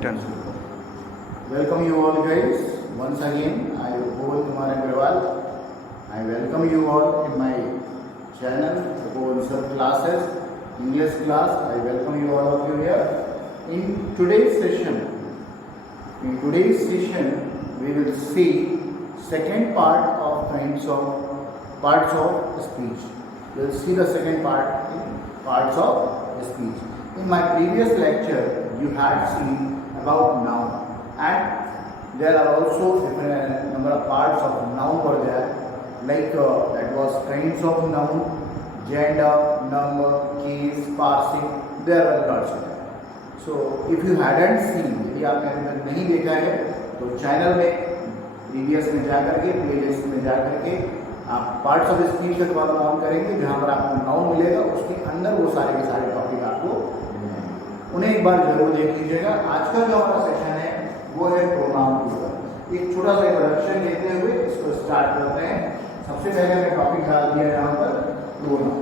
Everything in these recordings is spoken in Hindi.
Done. Welcome you all guys. Once again, I Bhuvan Kumar Agrawal. I welcome you all in my channel, Bhuvan Sir Classes, English class. I welcome you all of you here. In today's session, we will see second part of parts of speech. We will see the second part in parts of speech. In my previous lecture, you had seen about noun, and there are also different number of parts of noun were there, like that was kinds of noun, gender, number, case, parsing. There are parts of that. So if you hadn't seen, यदि आपने अभी तक नहीं देखा है तो चैनल में प्रीवियस में जा करके प्लेलिस्ट में जा करके आप पार्ट्स ऑफ स्पीच का दोबारा ऑन करेंगे, जहाँ पर आपको नाउन मिलेगा उसके अंदर वो सारे के सारे टॉपिक आपको उन्हें एक बार जरूर देख लीजिएगा। आज का जो हमारा सेशन है वो है प्रोनाउन के ऊपर। एक छोटा सा इंट्रोडक्शन लेते हुए इसको स्टार्ट करते हैं। सबसे पहले मैं टॉपिक डाल दिया यहाँ पर प्रोनाउन।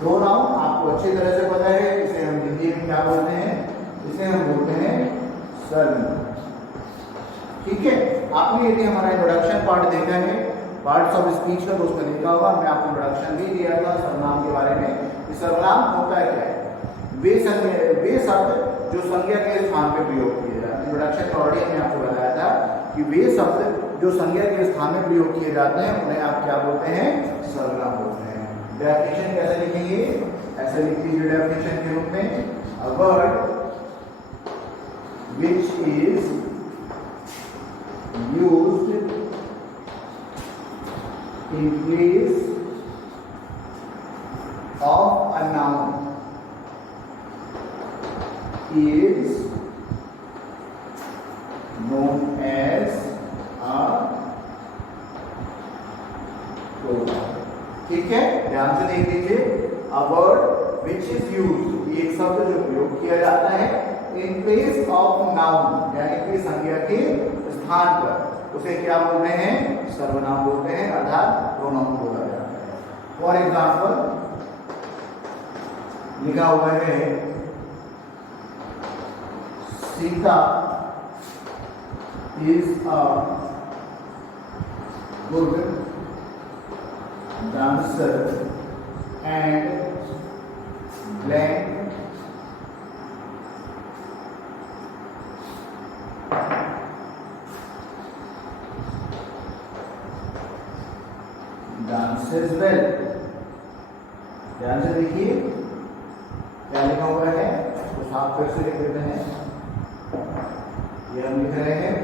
प्रोनाउन आपको अच्छी तरह से पता है, इसे हम हिंदी में क्या बोलते हैं, इसे हम बोलते हैं सरनेम। ठीक है, आपने यदि हमारा इंट्रोडक्शन पार्ट देखा है पार्ट्स ऑफ स्पीच का तो उसमें देखा होगा, मैं आपको इंट्रोडक्शन भी दिया था सर्वनाम के बारे में कि सर्वनाम होता क्या है। वे शब्द जो संज्ञा के स्थान पे प्रयोग किए जाते हैं। इंट्रोडक्शन में ऑलरेडी मैंने आपको बताया था कि वे शब्द जो संज्ञा के स्थान में प्रयोग किए जाते हैं उन्हें आप क्या बोलते हैं, सर्वनाम बोलते हैं। डेफिनेशन कैसे लिखेंगे, ऐसे लिख लीजिए डेफिनेशन के रूप में, a word which is used in place of a noun is known as a pronoun। ठीक है, ध्यान से देख लीजिए, a word which is used, एक शब्द जो प्रयोग किया जाता है in place of noun, यानी कि संज्ञा के स्थान पर, उसे क्या बोलते हैं, सर्वनाम बोलते हैं, अर्थात प्रोनाउन बोला जाता है। फॉर एग्जाम्पल लिखा हुआ है Sita is a good dancer and blank dances well। ध्यान से देखिए क्या लिखा हुआ है, तो साफ फिर से लिख देते हैं। ये हम लिख रहे हैं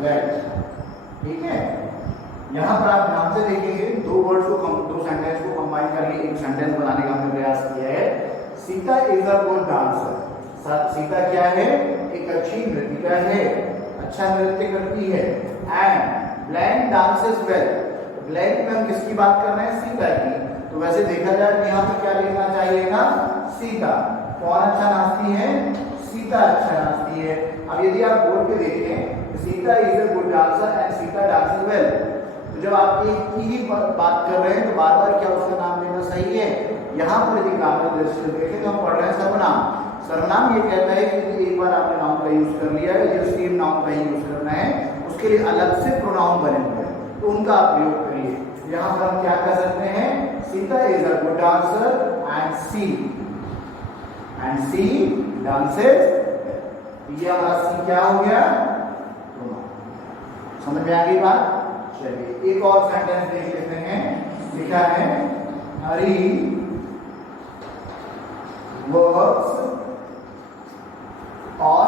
वेल। ठीक है, यहाँ पर आप ध्यान से देखेंगे दो सेंटेंस को कंबाइन करके एक सेंटेंस बनाने का हमने प्रयास किया है। Sita is a good dancer. Sita क्या है, एक अच्छी नृत्यिका है, अच्छा नृत्य करती है। And blank dances well. Blank में हम किसकी बात कर रहे हैं, सीता की। तो वैसे देखा जाए तो यहाँ पर क्या लिखना चाहिए ना, सीता। कौन अच्छा नाचती है, सीता अच्छा नाचती है। अब यदि आप बोल के देखें Sita is a good dancer and Sita dances well, तो जब आप एक ही बात कर रहे हैं तो बार बार क्या उसका नाम लेना सही है। यहाँ पर यदि आप दृष्टि देखें तो हम पढ़ रहे हैं सर्वनाम। सर्वनाम ये कहता है कि एक बार आपने नाउन का यूज कर लिया है, जो सेम नाउन का ही यूज करना है, उसके लिए अलग से प्रोनाउन बने हुए हैं, तो उनका आप प्रयोग करिए। यहाँ पर हम क्या कर सकते हैं, Sita is a good dancer and she dances. ये हमारा सी क्या हो गया, समझ में आ गई बात। चलिए एक और सेंटेंस देख लेते हैं। लिखा है Hari works on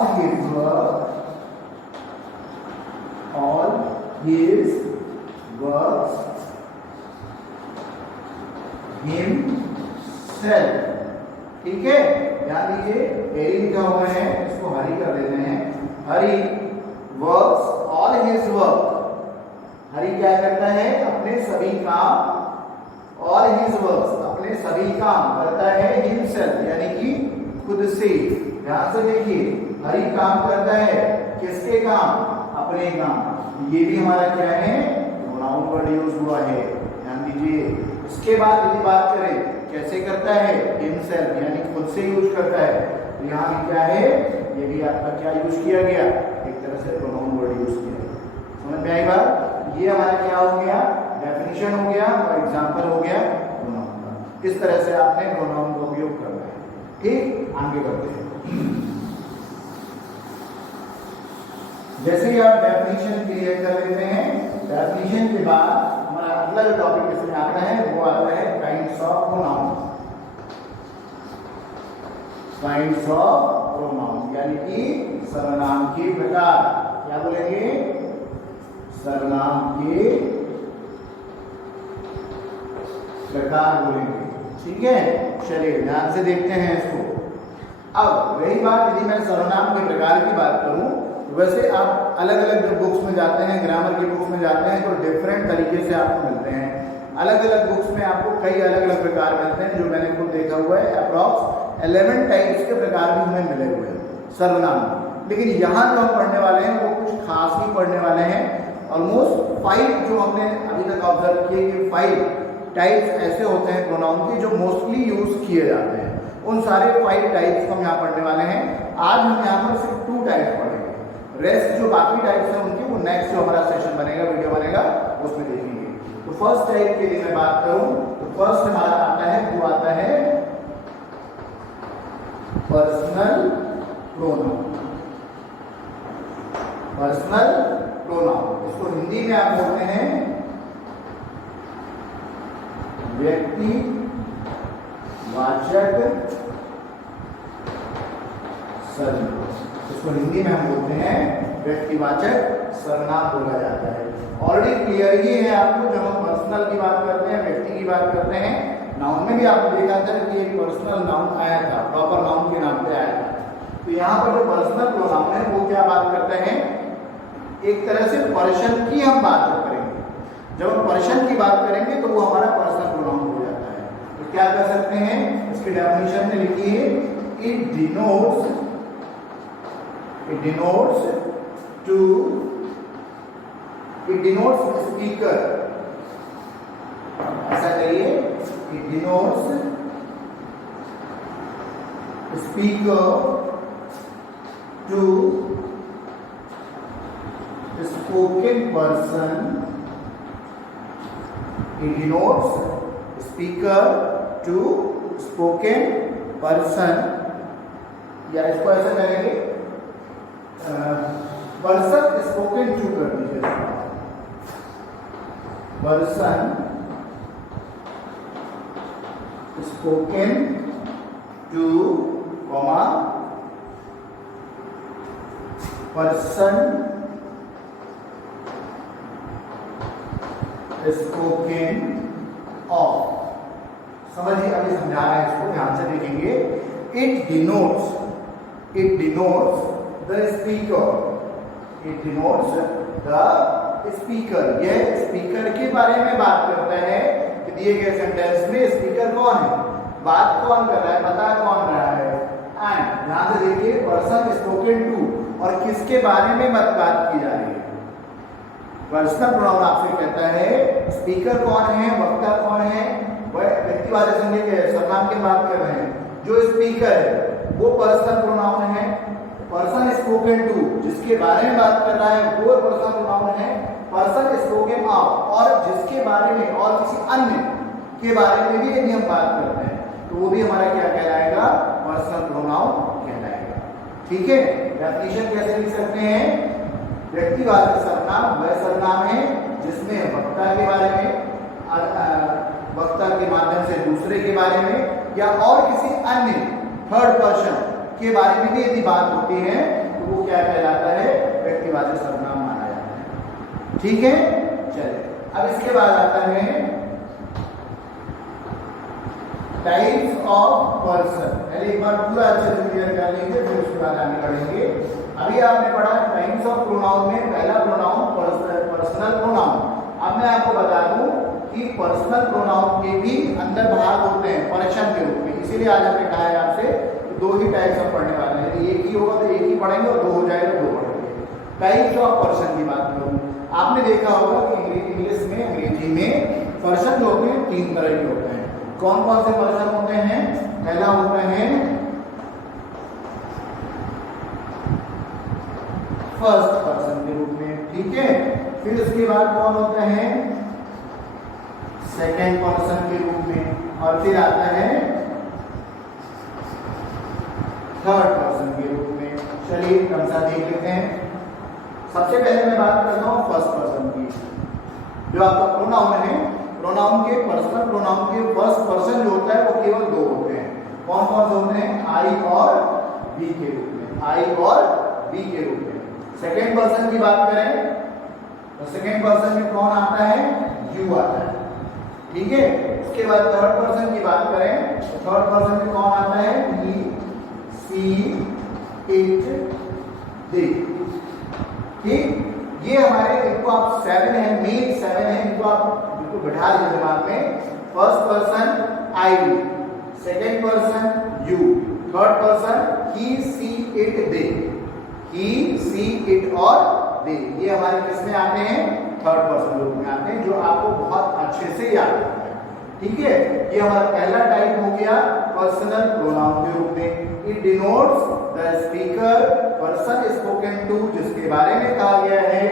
his works himself. ठीक है, ध्यान दीजिए, हरी लिखा हुआ है, इसको हरी कर देते हैं। हरी वर्क्स ऑल हिज वर्क। हरी क्या करता है, अपने सभी काम, ऑल हिज वर्क्स अपने सभी काम करता है, हिमसेल्फ यानी कि खुद से। ध्यान से देखिए, हरी काम करता है, किसके काम, अपने काम। ये भी हमारा क्या है, प्रोनाउन वर्ड यूज हुआ है, ध्यान दीजिए। इसके बाद यदि बात करें कैसे करता है, हिमसेल्फ यानी खुद से यूज करता है, तो यहाँ भी क्या है, ये भी आपका क्या यूज किया गया, एक तरह से प्रोनाउन वर्ड यूज किया गया। समझ में आई बात? ये हमारा क्या हो गया, डेफिनेशन हो गया और एग्जाम्पल हो गया प्रोनाउन का। इस तरह से आपने प्रोनाउन का उपयोग करना है। ठीक, आगे बढ़ते हैं। जैसे ही आप डेफिनेशन क्लियर कर लेते हैं, डेफिनेशन के बाद हमारा अगला जो टॉपिक इसमें आता है वो आता है kinds of pronoun. Kinds of pronoun यानी कि सर्वनाम के प्रकार। क्या बोलेंगे? सर्वनाम के प्रकार बोलेंगे। ठीक है, चलिए ध्यान से देखते हैं इसको। अब रही बात, यदि मैं सर्वनाम के प्रकार की बात करूं, वैसे आप अलग अलग जब बुक्स में जाते हैं, ग्रामर की बुक्स में जाते हैं, तो डिफरेंट तरीके से आपको मिलते हैं। अलग अलग बुक्स में आपको कई अलग अलग प्रकार मिलते हैं, जो मैंने खुद देखा हुआ है। अप्रॉक्स 11 टाइप्स के प्रकार भी हमें मिले हुए हैं सर्वनाम। लेकिन यहाँ जो हम पढ़ने वाले हैं वो कुछ खास ही पढ़ने वाले हैं। ऑलमोस्ट 5 जो हमने अभी तक ऑब्जर्व किए कि 5 टाइप्स ऐसे होते हैं प्रोनाउन के जो मोस्टली यूज किए जाते हैं। उन सारे 5 टाइप्स को हम यहाँ पढ़ने वाले हैं। आज हम यहाँ पर सिर्फ 2 टाइप्स पढ़ेंगे। रेस्ट जो बाकी टाइप्स हैं उनकी वो नेक्स्ट जो हमारा सेशन बनेगा, वीडियो बनेगा, उसमें देखेंगे। तो फर्स्ट टाइप की यदि मैं बात करूं तो फर्स्ट हमारा आता है, वो आता है पर्सनल प्रोनाउन। पर्सनल प्रोनाउन, इसको हिंदी में आप बोलते हैं व्यक्तिवाचक सर्वनाम। इसको हिंदी में हम बोलते हैं व्यक्तिवाचक सर्वनाम बोला जाता है। ऑलरेडी क्लियर ही है आपको, जब हम पर्सनल की बात करते हैं, व्यक्ति की बात करते हैं, नाउन में भी आपने देखा था कि एक पर्सनल नाउन आया था, प्रॉपर नाउन के नाम पे आया था। तो यहाँ पर जो पर्सनल प्रोनाउन है वो क्या बात करते हैं, एक तरह से पर्सन की हम बात करेंगे। जब हम पर्सन की बात करेंगे तो वो हमारा पर्सनल प्रोनाउन हो जाता है। तो क्या कर सकते हैं, इसकी डेफिनेशन में लिखी है, इट डिनोट्स स्पीकर। ऐसा कहिए, it denotes speaker to spoken person. It denotes speaker to spoken person, या इसको ऐसा करेंगे पर्सन स्पोकन टू कर दीजिए। Person spoken to comma person spoken of. समझिए, अभी समझा रहे हैं, इसको ध्यान से देखेंगे। It denotes the speaker. It denotes the speaker. यह स्पीकर के बारे में बात करता है कि दिए गए सेंटेंस में स्पीकर कौन है, बात कौन कर रहा है, बता कौन रहा है। एंड ध्यान से देखिए, पर्सन स्पोकन टू, और किसके बारे में बात की जा रही है। पर्सनल प्रोनाउन आपसे कहता है स्पीकर कौन है, वक्ता कौन है, वह व्यक्तिवाचक सर्वनाम की बात कर रहे हैं। जो स्पीकर है वो पर्सनल प्रोनाउन है। पर्सन स्पोकन टू, जिसके बारे में बात कर रहा है वो पर्सनल प्रोनाउन है। पर्सन स्पोकन ऑफ, और जिसके बारे में और किसी अन्य के बारे में भी यदि हम बात करते हैं तो वो भी हमारा क्या कहलाएगा, पर्सनल प्रोनाउन कहलाएगा। ठीक है, डेफिनेशन कैसे लिख सकते हैं, व्यक्तिवाचक सर्वनाम वह सर्वनाम है जिसमें वक्ता के बारे में, वक्ता के माध्यम से दूसरे के बारे में, या और किसी अन्य थर्ड पर्सन के बारे में भी यदि बात होती है तो वो क्या कहलाता है, व्यक्तिवाचक सर्वनाम माना जाता है। ठीक है, चलिए अब इसके बाद आता है टाइप्स ऑफ पर्सन। पहले एक बार पूरा अच्छे से क्लियर कर लेंगे, फिर उसके बाद आगे बढ़ेंगे। अभी आपने पढ़ा टाइप्स ऑफ प्रोनाउन में पहला प्रोनाउन पर्सनल प्रोनाउन। अब मैं आपको बता दूं कि पर्सनल प्रोनाउन के भी अंदर भाग होते हैं पर्सन के रूप में। इसीलिए आज हमने कहा है आपसे 2 ही टाइप्स हम पढ़ने वाले हैं। एक ही होगा तो एक ही पढ़ेंगे, और 2 हो जाएगा 2 पढ़ेंगे। टाइप्स ऑफ पर्सन की बात करूं, आपने देखा होगा कि इंग्लिश में, अंग्रेजी में पर्सन जो होते हैं 3 तरह के होते हैं। कौन कौन से पर्सन होते हैं, पहला होता है फर्स्ट पर्सन के रूप में, ठीक है। फिर उसके बाद कौन होता है, सेकेंड पर्सन के रूप में, और फिर आता है थर्ड पर्सन के रूप में। चलिए क्रमशः देख लेते हैं। सबसे पहले मैं बात करता हूँ फर्स्ट पर्सन की। जो आपका प्रोनाउन है, प्रोनाउन के पर्सनल प्रोनाउन के फर्स्ट पर्सन जो होता है वो केवल दो होते हैं। कौन कौन से होते हैं, आई और वी के रूप में, आई और वी के रूप में। सेकेंड पर्सन की बात करें तो सेकेंड पर्सन में कौन आता है, यू आता है, ठीक है। उसके बाद थर्ड पर्सन की बात करें तो थर्ड पर्सन में कौन आता है, ही, सी, इट, दे, ठीक। ये हमारे, इनको आप 7 है, मेन 7 है, इनको आप बिल्कुल बैठा लीजिए दिमाग में। First person I, second person you, third person he, she, it, they, he, she, it और दे। ये हमारे किस में आते हैं, थर्ड पर्सन रूप में आते हैं, जो आपको बहुत अच्छे से याद रखना है, ठीक है। ये हमारा पहला टाइप हो गया पर्सनल प्रोनाउन के रूप में। It denotes the speaker person spoken to, जिसके बारे में कहा गया है,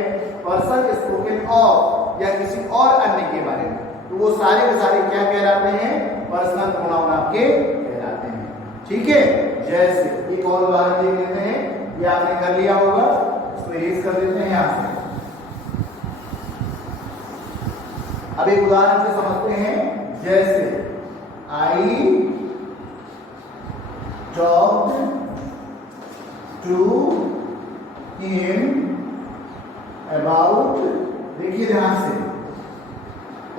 पर्सन स्पोकन ऑफ, या किसी और अन्य के बारे में, तो वो सारे के सारे क्या कहलाते हैं, पर्सनल प्रोनाउन आपके कहलाते हैं, ठीक है। जैसे एक और उदाहरण देख लेते हैं, ये आपने कर लिया होगा, इसको इरेज कर देते हैं यहां से। अब एक उदाहरण से समझते हैं, जैसे I talked to him about, देखिए ध्यान से,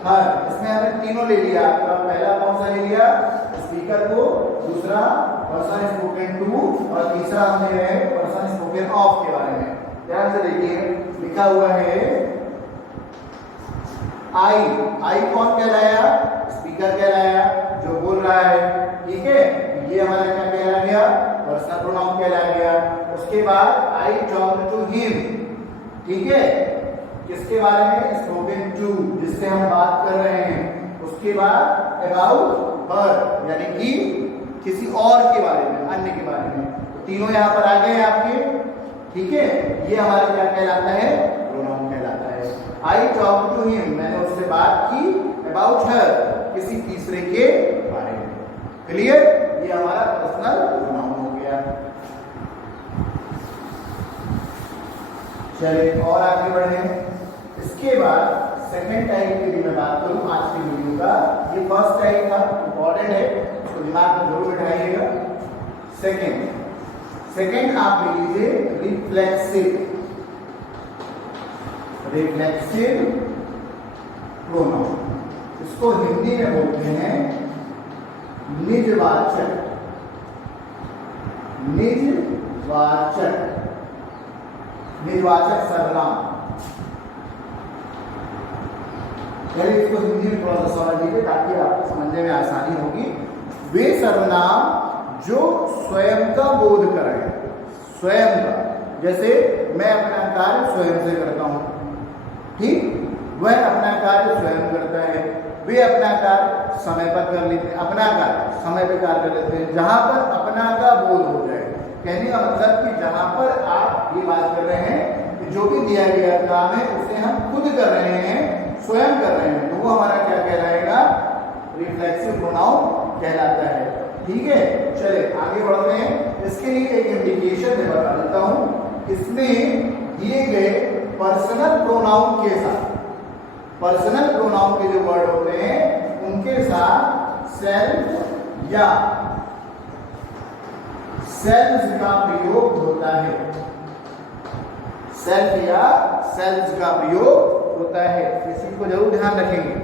हाँ इसमें हमने तीनों ले लिया। आपका पहला कौन सा ले लिया, स्पीकर को, दूसरा पर्सन स्पोकन टू, और तीसरा हमने है पर्सन स्पोकन ऑफ के बारे में। ध्यान से देखिए, लिखा हुआ है आई, आई कौन कहलाया, स्पीकर कहलाया, जो बोल रहा है, ठीक है। ये हमारा क्या कहलाया गया, पर्सनल प्रोनाउन कहलाया गया। उसके बाद आई टॉक टू हिम, ठीक है, किसके बारे में, स्पोकन टू, जिससे हम बात कर रहे हैं। उसके बाद अबाउट हर, यानी कि किसी और के बारे में, अन्य के बारे में। तो तीनों यहाँ पर आ गए आपके, ठीक है। ये हमारा क्या कहलाता है, प्रोनाउन कहलाता है। आई टॉक टू हिम, मैंने उससे बात की, अबाउट हर, किसी तीसरे के बारे में। क्लियर, ये हमारा पर्सनल प्रोनाउन हो गया। चलिए और आगे बढ़े। इसके बाद सेकंड टाइप की भी मैं बात करूं आज की वीडियो का। ये फर्स्ट टाइप था, इंपॉर्टेंट है, इसको दिमाग में जरूर बिठाइएगा। सेकंड आप ले लीजिए रिफ्लेक्सिव, रिफ्लेक्सिव प्रोनाउन। इसको हिंदी में बोलते हैं निजवाचक, निजवाचक, निजवाचक सर्वनाम। पहले इसको हिंदी में थोड़ा सा समझ लीजिए ताकि आपको समझने में आसानी होगी। वे सर्वनाम जो स्वयं का बोध कराए, स्वयं का, जैसे मैं अपना कार्य स्वयं से करता हूं, ठीक, वह अपना कार्य स्वयं करता है, वे अपना कार्य समय पर कर लेते हैं, अपना कार्य समय पर कार्य कर लेते हैं। जहां पर अपना का बोध हो जाए, कहने का मतलब कि जहां पर आप ये बात कर रहे हैं कि जो भी दिया गया काम है उसे हम खुद कर रहे हैं, स्वयं कर रहे हैं, तो वो हमारा क्या कहलाएगा, रिफ्लेक्सिव प्रोनाउन कहलाता है, ठीक है। चलिए आगे बढ़ते हैं। इसके लिए एक इंडिकेशन मैं बता देता हूं। इसमें दिए गए पर्सनल प्रोनाउन के साथ, पर्सनल प्रोनाउन के जो वर्ड होते हैं उनके साथ सेल्फ या सेल्स का प्रयोग होता है, सेल्फ या सेल्स का प्रयोग होता है। इस चीज को जरूर ध्यान रखेंगे।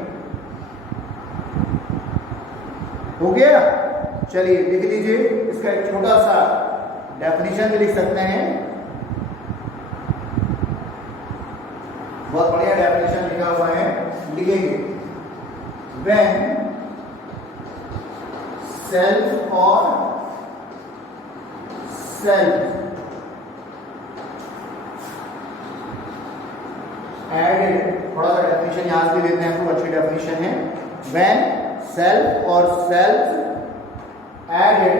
हो गया, चलिए लिख लीजिए। इसका एक छोटा सा डेफिनेशन भी लिख सकते हैं, बहुत बढ़िया डेफिनेशन लिखा हुआ है, लिखेंगे। व्हेन सेल्फ और सेल्फ एडेड, थोड़ा सा डेफिनेशन यहां से देते हैं, तो अच्छी डेफिनेशन है। व्हेन सेल्फ और सेल्फ एडेड,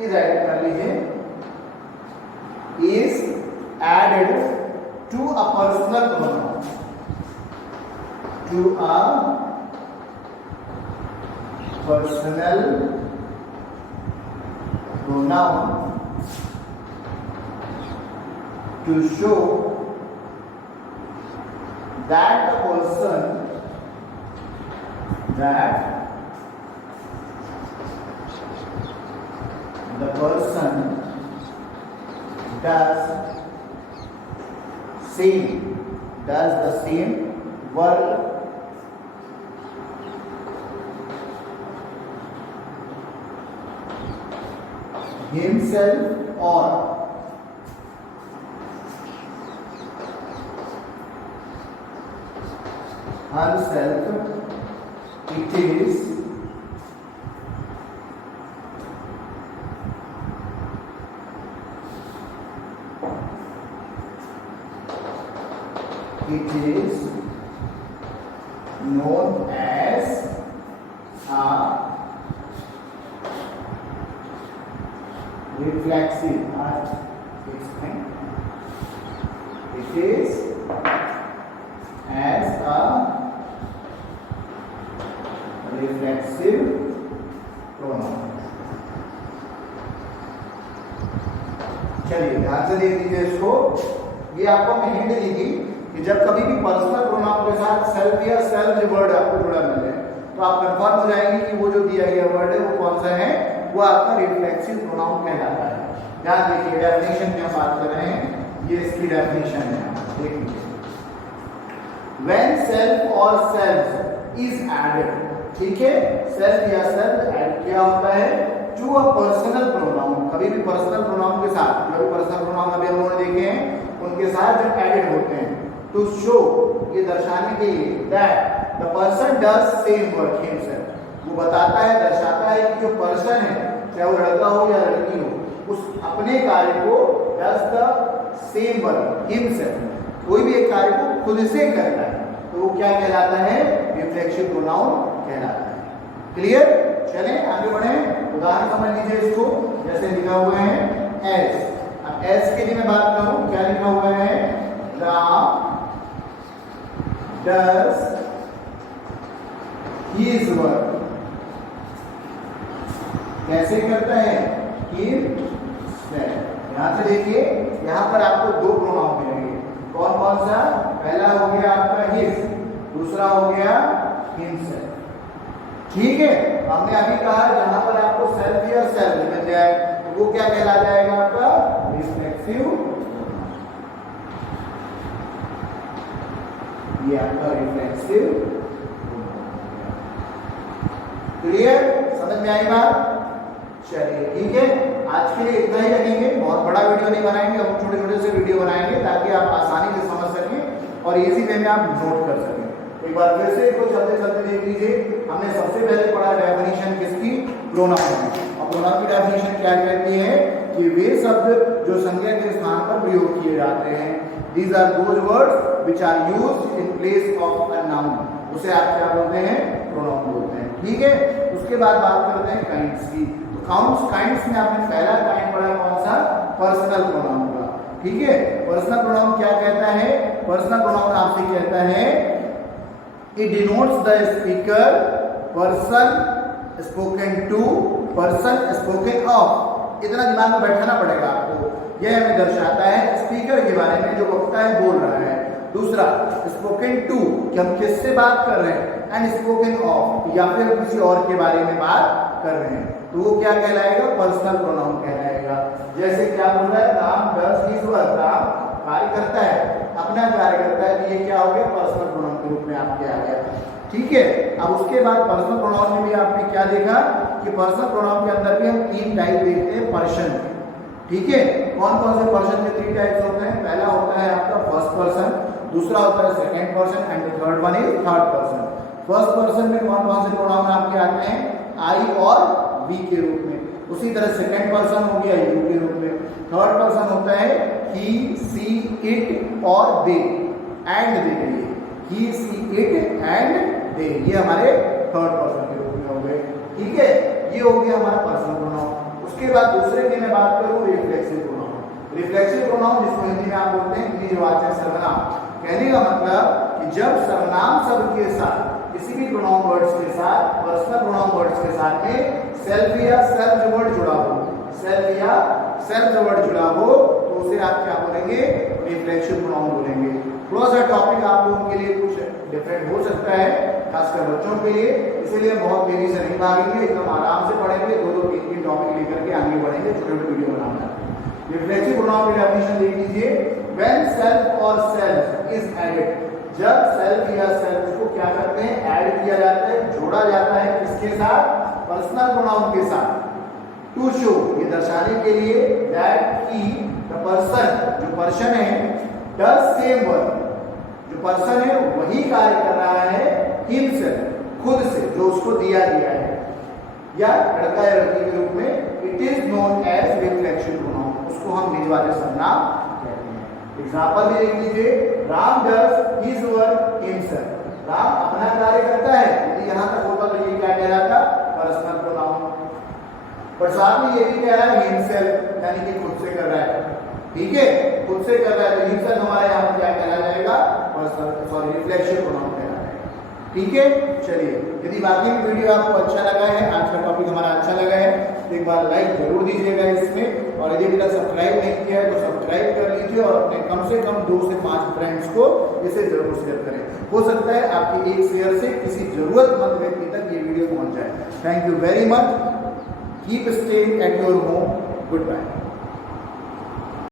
इज ऐड कर लीजिए, is added to a personal pronoun, to a personal pronoun to show that the person does the same work himself or herself. It is known as a reflexive. It is as a reflexive pronoun. चलिए ध्यान से देख लीजिए इसको। ये आपको मैं हिंट दी थी कि जब कभी भी पर्सनल प्रोनाउन के साथ सेल्फ या सेल्फ वर्ड आपको जुड़ा मिले तो आप कंफर्म हो जाएंगे कि वो जो दिया गया वर्ड है वो कौन सा है, वो आपका रिफ्लेक्सिव प्रोनाउन कहलाता है। ध्यान देखिए डेफिनेशन की हम बात कर रहे हैं, ये इसकी डेफिनेशन है, देख लीजिए। व्हेन सेल्फ और सेल्फ इज एडेड, ठीक है, सेल्फ या सेल्फ ऐड किया होता है टू अ पर्सनल प्रोनाउन, कभी भी पर्सनल प्रोनाउन के साथ, जो पर्सनल प्रोनाउन अभी हम लोगों ने देखे हैं उनके साथ जब एडेड होते हैं, टू शो, ये दर्शाने के लिए that the person does same work himself, वो बताता है, दर्शाता है कि जो पर्सन है, चाहे वो लड़का हो या लड़की हो, उस अपने कार्य को does the same work himself, कोई भी एक कार्य को खुद से करता है, तो वो क्या कहलाता है, रिफ्लेक्सिव प्रोनाउन कहलाता है। क्लियर? चलें आगे बढ़े। उदाहरण समझ लीजिए इसको, जैसे लिखा हुआ है एस। अब एस के लिए मैं बात करूं, क्या लिखा हुआ है, राम does his work, कैसे करता है, himself। यहां से देखिए, यहां पर आपको दो प्रोनाउन मिलेंगे, कौन कौन सा, पहला हो गया आपका his, दूसरा हो गया himself। ठीक है, हमने अभी कहा जहां पर आपको सेल्फ या सेल्फ मिल जाए तो वो क्या कहला जाएगा, आपका रिफ्लेक्सिव, ये आपका रिफ्लेक्सिव। क्लियर? समझ में आई बात? चलिए ठीक है, आज के लिए इतना ही रखेंगे, बहुत बड़ा वीडियो नहीं बनाएंगे, हम छोटे छोटे से वीडियो बनाएंगे ताकि आप आसानी से समझ सकें और इजी वे में आप नोट कर सकें। एक बार फिर से इसको चलते चलते देख लीजिए। हमने सबसे पहले पढ़ा डेफिनेशन किसकी, प्रोनाउन की। और प्रोनाउन की डेफिनेशन क्या कहती है कि वे शब्द जो संज्ञा के स्थान पर प्रयोग किए जाते हैं, these are those words which are used in place of a noun, उसे आप क्या बोलते हैं, प्रोनाउन बोलते हैं। ठीक है, उसके बाद बात करते हैं काइंड्स की। तो काइंड्स में आपने पहला काइंड पढ़ा कौन सा, पर्सनल प्रोनाउन का। ठीक है, पर्सनल प्रोनाउन क्या कहता है, पर्सनल प्रोनाउन आपसे कहता है it denotes the speaker, person spoken to, person spoken of। इतना दिमाग में बैठाना पड़ेगा आपको। यह हमें दर्शाता है स्पीकर के बारे में, जो वक्ता है, बोल रहा है। दूसरा स्पोकन टू, कि हम किससे बात कर रहे हैं, एंड स्पोकन ऑफ, या फिर किसी और के बारे में बात कर रहे हैं, तो वो क्या कहलाएगा, पर्सनल प्रोनाउन कहलाएगा। जैसे क्या बोल रहा है, Ram does his work, Ram कार्य करता है, अपना कार्य करता है, तो ये क्या हो गया, पर्सनल प्रोनाउन के रूप में आपके आ गया। ठीक है, अब उसके बाद पर्सनल प्रोनाउन में भी आपने क्या देखा कि पर्सनल प्रोनाउन के अंदर भी हम तीन टाइप देखते हैं पर्सन। ठीक है, कौन कौन से पर्सन के तीन टाइप्स होते हैं, पहला होता है आपका फर्स्ट पर्सन, दूसरा होता है second person, and third one is third person. First person में कौन कौन से प्रोनाउन आपके आते हैं, आई और वी के रूप में। उसी तरह सेकंड पर्सन हो गया यू के रूप में। थर्ड पर्सन होता है ही, सी, इट और दे, एंड दे के लिए, ही, सी, इट एंड दे, ये हमारे थर्ड पर्सन के रूप में हो गए। ठीक है, ये हो गया हमारा पर्सनल प्रोनाउन। उसके बाद दूसरे की मैं बात करूं, reflexive pronoun. Reflexive pronoun pronoun जिसको हिंदी में आप बोलते हैं निजवाचक सर्वनाम। कहने का मतलब कि जब सर्वनाम शब्द के साथ किसी भी प्रोनाउन वर्ड्स के साथ पर्सनल प्रोनाउन वर्ड्स के साथ में सेल्फ या सेल्फ वर्ड जुड़ा हो, सेल्फ या सेल्फ वर्ड जुड़ा हो तो उसे आप क्या बोलेंगे, रिफ्लेक्सिव प्रोनाउन बोलेंगे। थोड़ा सा टॉपिक आप लोगों के लिए कुछ डिफरेंट हो सकता है, खासकर बच्चों के लिए, इसीलिए बहुत तेजी से नहीं भागेंगे, एकदम आराम से पढ़ेंगे, 2-3 टॉपिक लेकर के आगे बढ़ेंगे, छोटे-छोटे वीडियो बनाना। रिफ्लेक्सिव प्रोनाउन की डेफिनेशन देख लीजिए, व्हेन सेल्फ और सेल्फ इज एडेड, जब सेल्फ या सेल्फ को क्या करते हैं, ऐड किया जाता है, जोड़ा जाता है किसके साथ, पर्सनल प्रोनाउन के साथ, टू शो, ये दर्शाने के लिए दैट की द पर्सन, जो पर्सन है, डज सेम वर्क, जो पर्सन है वही कार्य कर रहा है हिमसेल्फ, खुद से, जो उसको दिया गया है, या लड़का या लड़की के रूप में, it is known as reflexive pronoun, उसको हम निजवाचक सर्वनाम कहते हैं। एग्जांपल में देख लीजिए, Ram does his work himself, Ram अपना कार्य करता है, यदि यहां तक होता तो ये क्या कहलाता, पर्सनल प्रोनाउन, पर साथ में ये भी कह रहा है हिमसेल्फ, यानी कि खुद से कर रहा है, ठीक है, खुद से कर रहा है, तो हिमसेल्फ हमारे यहाँ पर क्या कहला जाएगा, पर्सनल सॉरी रिफ्लेक्सिव प्रोनाउन कहला जाएगा, ठीक है। चलिए, यदि बाकी वीडियो आपको अच्छा लगा है, आज का टॉपिक हमारा अच्छा लगा है, तो एक बार लाइक जरूर दीजिएगा इसमें, और यदि अभी तक सब्सक्राइब नहीं किया है तो सब्सक्राइब कर लीजिए और अपने कम से कम 2 से 5 फ्रेंड्स को इसे जरूर शेयर करें। हो सकता है आपकी एक शेयर से किसी जरूरतमंद व्यक्ति तक ये वीडियो पहुंच जाए। Thank you very much, keep staying at your home, good bye.